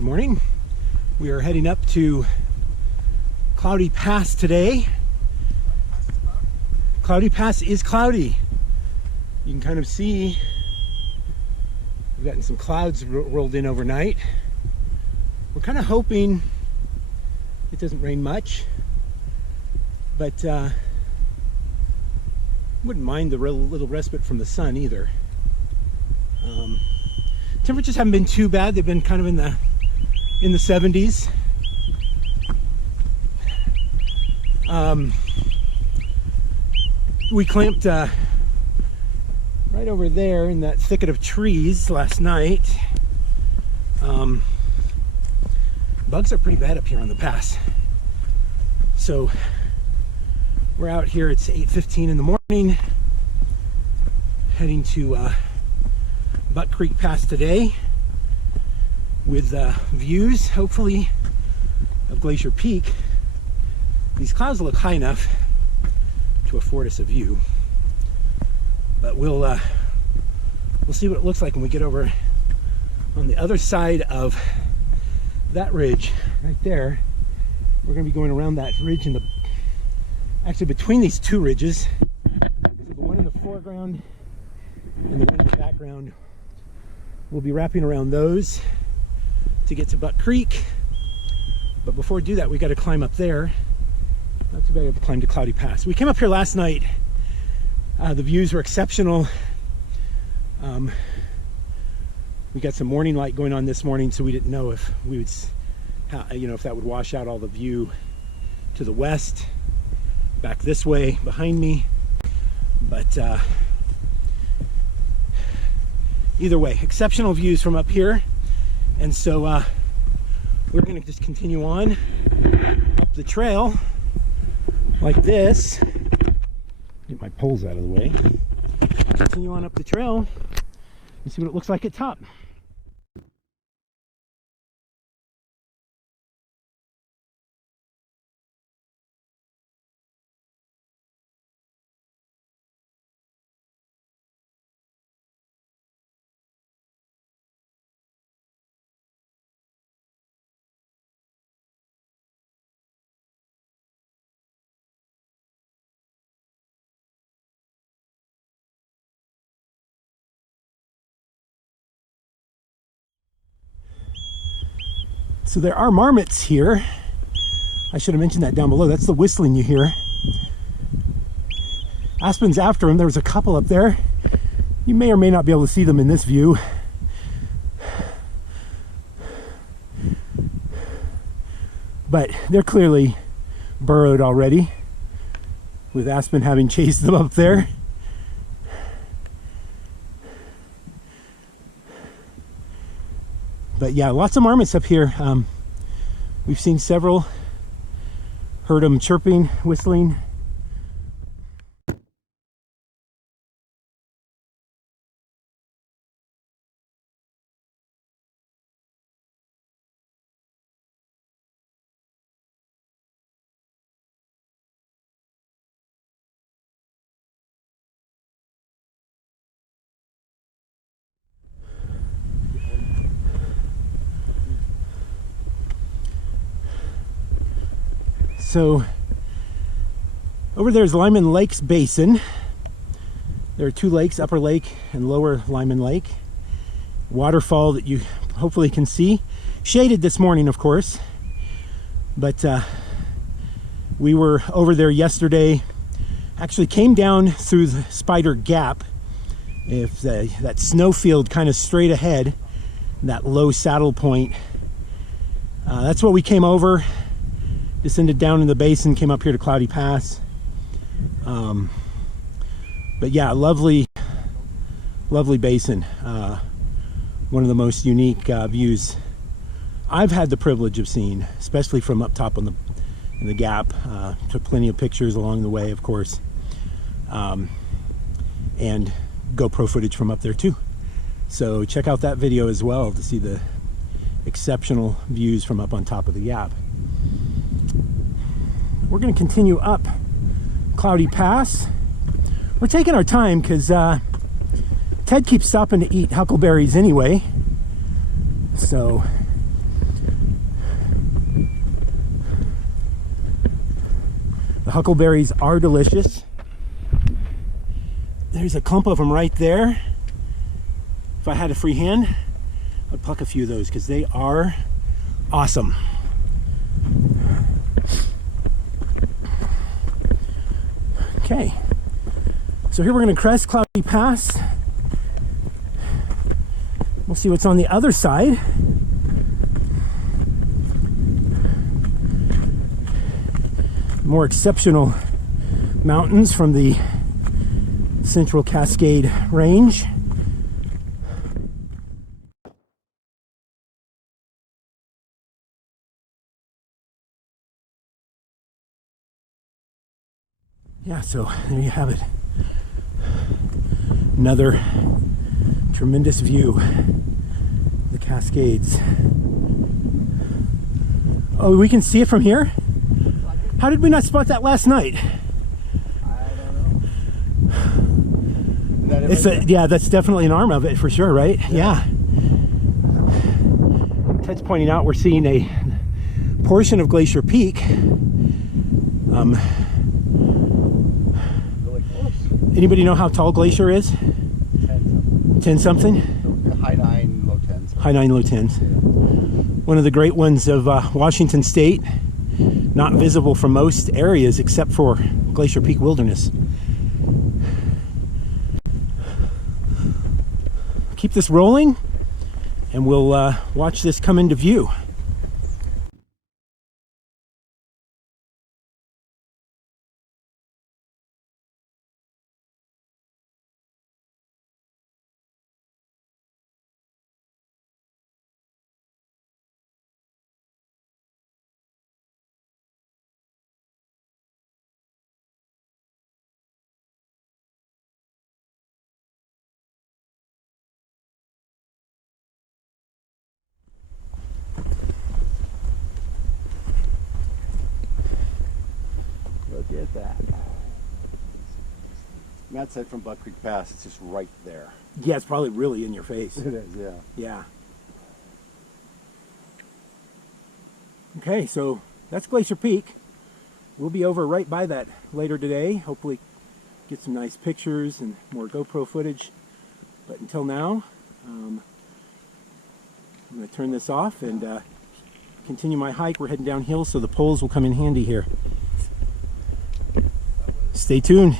Good morning. We are heading up to Cloudy Pass today. Cloudy Pass is cloudy. You can kind of see we've gotten some clouds rolled in overnight. We're kind of hoping it doesn't rain much, but wouldn't mind the little respite from the sun either. Temperatures haven't been too bad. They've been kind of in the 70s. We camped right over there in that thicket of trees last night. Bugs are pretty bad up here on the pass. So we're out here. It's 8:15 in the morning, heading to Buck Creek Pass today with views, hopefully, of Glacier Peak. These clouds look high enough to afford us a view, but we'll see what it looks like when we get over on the other side of that ridge right there. We're going to be going around that ridge actually between these two ridges. So the one in the foreground and the one in the background. We'll be wrapping around those to get to Buck Creek. But before we do that, we got to climb up there. Not too bad to climb to Cloudy Pass. We came up here last night. The views were exceptional. We got some morning light going on this morning, so we didn't know if we would, if that would wash out all the view to the west, back this way behind me. But either way, exceptional views from up here. And so we're going to just continue on up the trail like this. Get my poles out of the way. Continue on up the trail and see what it looks like at top. So there are marmots here. I should have mentioned that down below. That's the whistling you hear. Aspen's after him. There was a couple up there. You may or may not be able to see them in this view. But they're clearly burrowed already, with Aspen having chased them up there. But yeah, lots of marmots up here. We've seen several, heard them chirping, whistling. So over there is Lyman Lakes Basin. There are two lakes, Upper Lake and Lower Lyman Lake. Waterfall that you hopefully can see. Shaded this morning, of course. But we were over there yesterday. Actually came down through the Spider Gap. That snowfield kind of straight ahead, that low saddle point. That's what we came over. Descended down in the basin, came up here to Cloudy Pass. But yeah, lovely basin. One of the most unique views I've had the privilege of seeing, especially from up top in the gap. Took plenty of pictures along the way, of course, and GoPro footage from up there too. So check out that video as well to see the exceptional views from up on top of the gap. We're going to continue up Cloudy Pass. We're taking our time because Ted keeps stopping to eat huckleberries anyway. So The huckleberries are delicious. There's a clump of them right there. If I had a free hand, I'd pluck a few of those because they are awesome. Okay, so here we're going to crest Cloudy Pass. We'll see what's on the other side. More exceptional mountains from the Central Cascade Range. Yeah, so there you have it. Another tremendous view of the Cascades. Oh, we can see it from here? How did we not spot that last night? I don't know. It's a, yeah, that's definitely an arm of it for sure, right? Yeah. Ted's pointing out we're seeing a portion of Glacier Peak. Anybody know how tall Glacier is? 10 something? High 9, low 10s. High 9, low 10s. One of the great ones of Washington State. Not visible from most areas except for Glacier Peak Wilderness. Keep this rolling and we'll watch this come into view. Look at that. Matt said from Buck Creek Pass, it's just right there. Yeah, it's probably really in your face. It is, yeah. Yeah. Okay, so that's Glacier Peak. We'll be over right by that later today. Hopefully get some nice pictures and more GoPro footage. But until now, I'm going to turn this off and continue my hike. We're heading downhill, so the poles will come in handy here. Stay tuned.